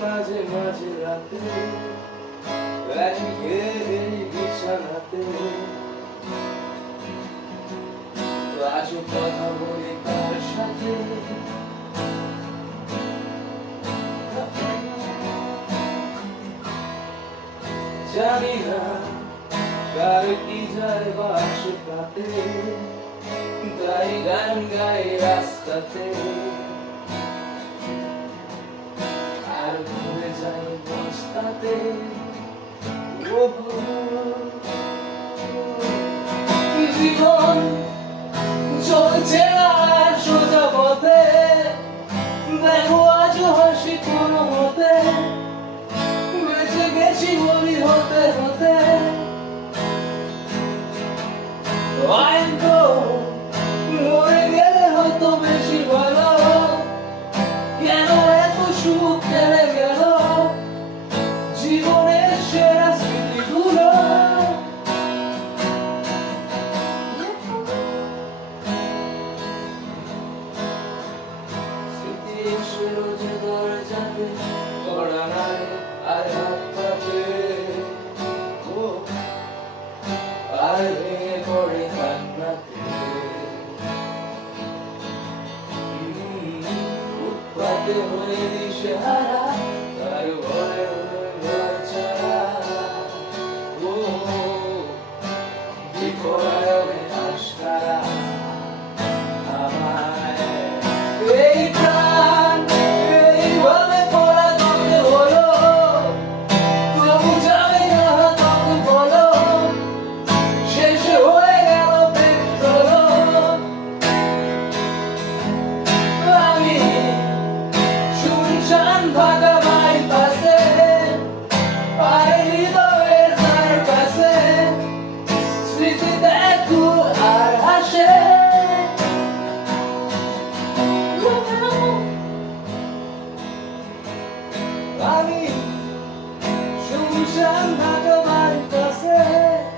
মাঝে মাঝে রাতে এই বিছানাতে আজও কথা বলি তার সাথে জানি না কার কি যায় বাস কাতে তাই গান গাই রাস্তাতে আর ভুলে যাই বস্তাতে জীবন চলছে আর সোজা পথে দেখো আজও হাসি কোনো মতে বেঁচে গেছি বলি হতে হতে হয়তো মরে গেলে হয়তো বেশি ভালো কেন এত সুখ কেড়ে গেল জীবনের সেরা স্মৃতিগুলো স্মৃতি এসে রোজ দরজাতে কড়া নাই আর হাত পাতে আর ভেঙে পড়ে কান্নাতে উৎপাতে হয়ে দিশেহারা আর ভয়ে ঘর ছাড়া বিপরায়ণে আশকারা আমায় এই প্রাণ এইভাবে পরাজিত হলো তবু যাবে না তবু বলো শেষ হয়ে গেল পেট্রোল আমি শুনশান ভাগা